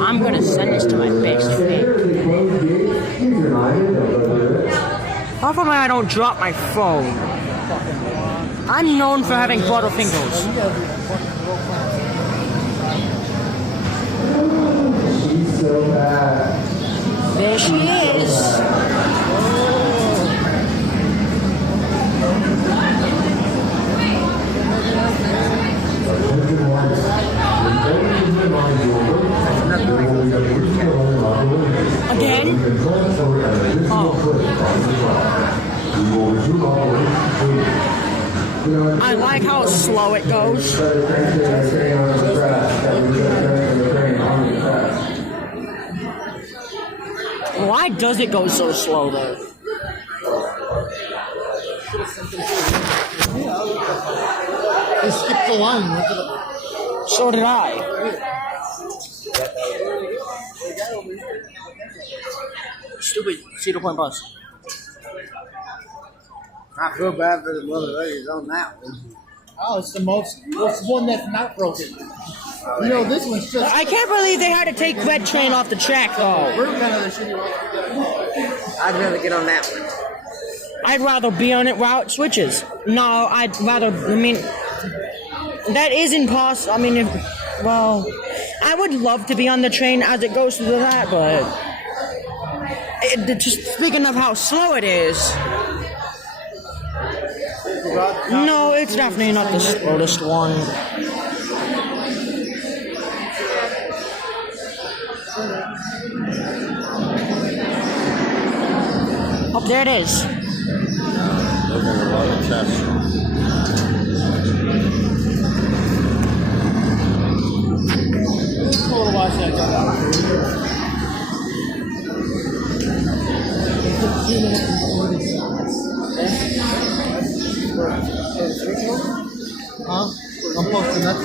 I'm gonna send this to my best friend. How come I don't drop my phone? I'm known for having butterfingers. She's so bad. There she is. Again? Oh. I like how slow it goes. Why does it go so slow though? They skipped the line. So did I. Stupid Cedar Point bus. I feel bad for the mother ladies on that one. Oh, it's the one that's not broken. You know, this one's just. I can't believe they had to take Red Train off the track though. We're kind of the shitty one. I'd rather get on that one. I'd rather be on it while it switches. No, I'd rather, that is impossible. I would love to be on the train as it goes through that, but just speaking of how slow it is. No, it's definitely not the slowest one. Oh, there it is. Huh? I'm posting that.